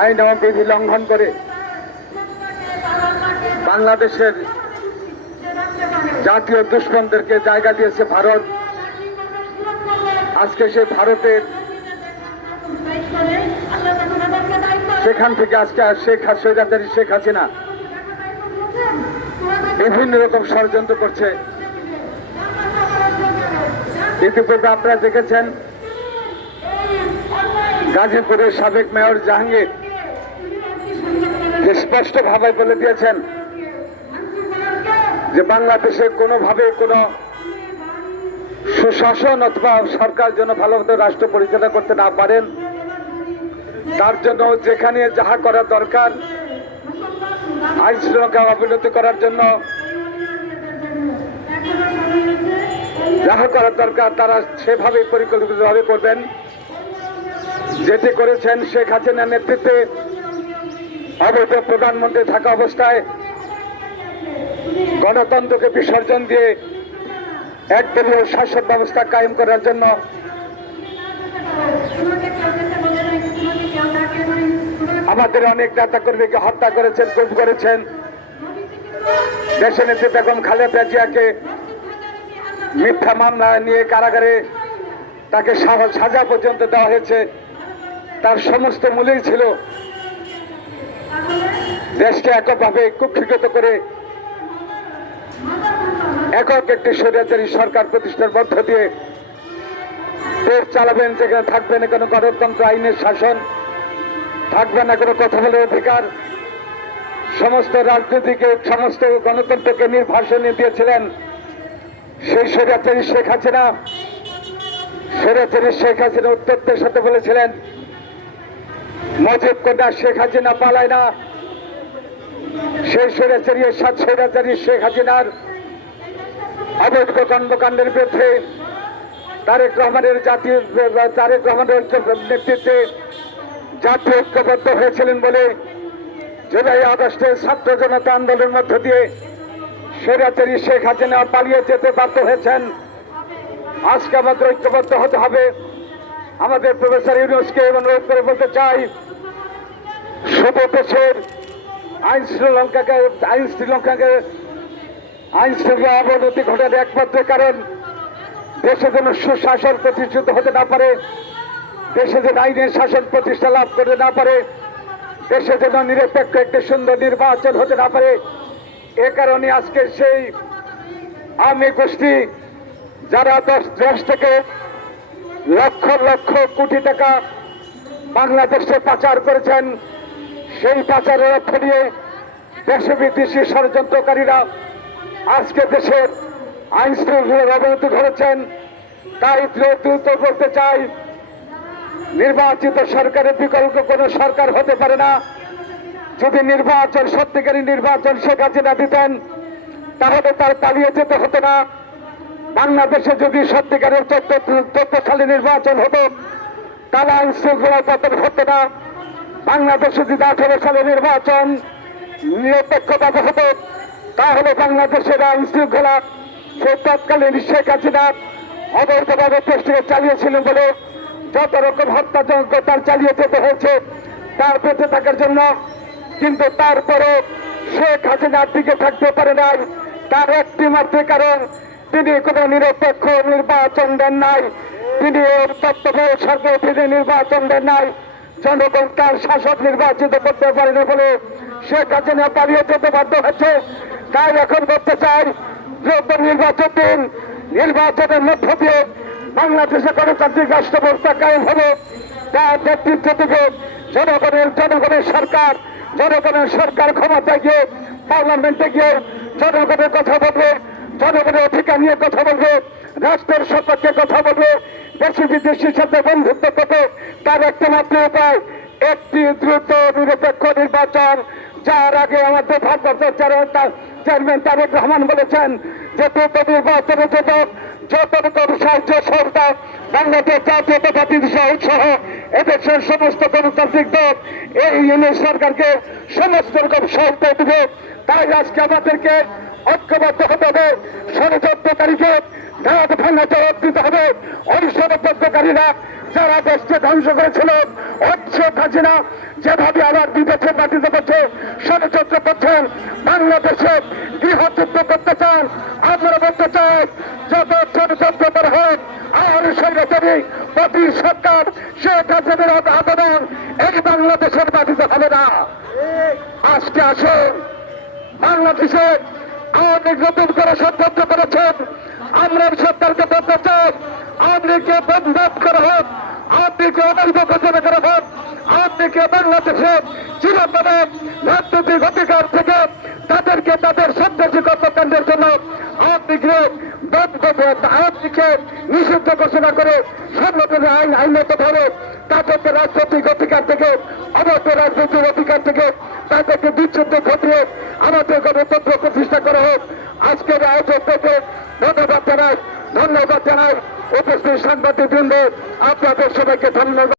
আইন এবং বিধি লঙ্ঘন করে বাংলাদেশের জাতীয় দুশ্মনদেরকে জায়গা দিয়েছে ভারত। আজকে সে ভারতের সেখান থেকে আজকে শেখ হাসিনাচারী শেখ হাসিনা বিভিন্ন রকম ষড়যন্ত্র করছে। ইতিপূর্বে আপনারা দেখেছেন, গাজীপুরের সাবেক মেয়র জাহাঙ্গীর যে স্পষ্টভাবে বলে দিয়েছেন যে বাংলাদেশে কোনোভাবে কোনো সুশাসন অথবা সরকার যেন ভালোমতো রাষ্ট্র পরিচালনা করতে না পারেন, তার জন্য যেখানে যাহা করা দরকার আইন শৃঙ্খলা অবনতি করার জন্য যাহা করার দরকার তারা সেভাবে পরিকল্পিতভাবে করবেন। যেটি করেছেন শেখ হাসিনার নেতৃত্বে অবৈধ প্রধানমন্ত্রী থাকা অবস্থায় গণতন্ত্রকে বিসর্জন দিয়ে একদলীয় শাসন ব্যবস্থা কায়েম করার জন্য আমাদের অনেক নেতা কর্মীকে হত্যা করেছেন, খুন করেছেন। দেশের নেত্রী বেগম খালেদা জিয়াকে মিথ্যা মামলা নিয়ে কারাগারে তাকে সাজা পর্যন্ত দেওয়া হয়েছে। তার সমস্ত মূলেই ছিল দেশকে এককভাবে কুক্ষিগত করে একক একটি স্বৈরাচারী সরকার প্রতিষ্ঠার মধ্য দিয়ে দেশ চালাবেন, যেখানে থাকবে না কোনো গণতন্ত্র, আইনের শাসন, থাকবে না কোনো কথা বলার অধিকার। সমস্ত রাজনীতিকে, সমস্ত গণতন্ত্রকে নির্বাসনে দিয়েছিলেন সেই স্বৈরাচারী শেখ হাসিনা। স্বৈরাচারী শেখ হাসিনা উত্তরদের সাথে বলেছিলেন মজিব কোটা শেখ হাসিনা পালায় না। সেই স্বৈরাচারী সাত স্বৈরাচারী শেখ হাসিনার অবৈধ কর্মকাণ্ডের বিরুদ্ধে তারেক রহমানের জাতীয়, তারেক রহমানের নেতৃত্বে জাতীয় ঐক্যবদ্ধ হয়েছিলেন বলে জুলাই আগস্টে ছাত্র জনতা আন্দোলনের মধ্য দিয়ে স্বৈরাচারী শেখ হাসিনা পালিয়ে যেতে বাধ্য হয়েছেন। আজকে আমাদের ঐক্যবদ্ধ হতে হবে। আমাদের প্রফেসর ইউনুসকে অনুরোধ করে বলতে চাই, শুধু দেশের আইন শ্রীলঙ্কাকে আইন শ্রীলঙ্কাকে আইন শৃঙ্খলা অবনতি ঘটার একমাত্র কারণ, দেশে যেন সুশাসন প্রতিষ্ঠিত হতে না পারে, দেশে যেন আইনের শাসন প্রতিষ্ঠা লাভ করতে না পারে, দেশে যেন নিরপেক্ষ একটি সুন্দর নির্বাচন হতে না পারে। এ কারণে আজকে সেই আর্মি গোষ্ঠী, যারা দশ, দেশ থেকে লক্ষ লক্ষ কোটি টাকা বাংলাদেশে পাচার করেছেন। সেই পাচারের অর্থ নিয়ে দেশে বিদেশি ষড়যন্ত্রকারীরা আজকে দেশের আইন শৃঙ্খলার অবনতি ঘটেছেন তাই দ্রুত করতে চাই, নির্বাচিত সরকারের বিকল্প কোনো সরকার হতে পারে না। যদি নির্বাচন সত্যিকারী নির্বাচন শেখ হাসিনা দিতেন, তাহলে তার পালিয়ে যেতে হতো না। বাংলাদেশে যদি সত্যিকারের চোদ্দ নির্বাচন হতো তাহলে আইন শৃঙ্খলা পতন হতো না। বাংলাদেশে যদি আঠেরো সালে নির্বাচন নিরপেক্ষভাবে হতো, তাহলে বাংলাদেশের আইন শৃঙ্খলা সেই তৎকালীন শেখ হাসিনা অবৈধভাবে দেশটিকে চালিয়েছিলেন বলে যত রকম হত্যাযজ্ঞ তার চালিয়ে যেতে হয়েছে, তার বেঁচে থাকার জন্য। কিন্তু তারপরে শেখ হাসিনার দিকে থাকতে পারে নাই। তার একটি মাত্র কারণ তিনি কোনো নিরপেক্ষ নির্বাচন দেন নাই। তিনি তত্ত্বাবধায়ক সরকার তিনি নির্বাচন দেন নাই। জনগণ তার শাসক নির্বাচিত করতে পারেনি বলে শেখ হাসিনা পালিয়ে যেতে বাধ্য হচ্ছে তাই এখন বলতে চাই দ্রব্য নির্বাচন দিন। নির্বাচনের মধ্য দিয়ে বাংলাদেশে গণতান্ত্রিক রাষ্ট্র ব্যবস্থা কায়েম হবে তার নেতৃত্ব থেকে জনগণের জনগণের সরকার জনগণের সরকার ক্ষমতায় গিয়ে, পার্লামেন্টে গিয়ে জনগণের কথা বলবে। জনগণের অধিকার নিয়ে কথা বলবে, রাষ্ট্রের সপক্ষে কথা বলবে দেশি বিদেশির সাথে বন্ধুত্ব করবে। তার একটা মাত্র উপায়, একটি দ্রুত নিরপেক্ষ নির্বাচন। যার আগে আমাদের ভারপ্রাপ্ত চেয়ারম্যান তারেক রহমান বলেছেন যে দ্রুত নির্বাচনের জন্য যত রকম সাহায্য সরকার বাংলাদেশ সহ সহ এদেশের সমস্ত গণতান্ত্রিক দল, এই ইউনিয়ন সরকারকে সমস্ত রকম সহায়তা দেবে। তাই আজকে আমাদেরকে ঐক্যবদ্ধ হতে হবে। ষড়যন্ত্রকারীকে দাঁত ভাঙা জবাব দিতে হবে। ষড়যন্ত্রকারীরা যারা দেশকে ধ্বংস করেছিল হচ্ছে হাসিনা যেভাবে আবার বিদেশে মাটিতে করছে ষড়যন্ত্র করছেন বাংলাদেশে গৃহযুদ্ধ করতে চান আমরা বলতে চাই যত ষড়যন্ত্র করা হোক, আর স্বৈরাচারী প্রতি সরকার শেখ হাসিনার আবেদন এই বাংলাদেশের মাটিতে হবে না। আজকে আসুন, বাংলাদেশে আওয়ামী লীগ নতুন করে ষড়যন্ত্র করেছেন। আমরা সরকারকে বলতে চাই আওয়ামী লীগকে বন্ধ করা হোক আওয়ামী লীগকে অবৈধ ঘোষণা করা হোক আওয়ামী লীগকে বাংলাদেশে চিরতরে রাজনৈতিক অধিকার থেকে তাদেরকে তাদের সন্ত্রাসী কর্মকাণ্ডের জন্য আওয়ামী লীগকে বন্ধ লীগকে নিষিদ্ধ ঘোষণা করে সংগঠনের আইন, আইনত ধরে তাদেরকে রাজনৈতিক অধিকার থেকে, অবৈধ রাজনৈতিক অধিকার থেকে তাদেরকে বিচ্ছুদ্ধ ঘটিয়ে আমাদের গণতন্ত্র প্রতিষ্ঠা করা হোক। আজকের আয়োজক থেকে ধন্যবাদ জানাই ধন্যবাদ জানাই উপস্থিত সাংবাদিক বৃন্দ আপনাদের সবাইকে ধন্যবাদ।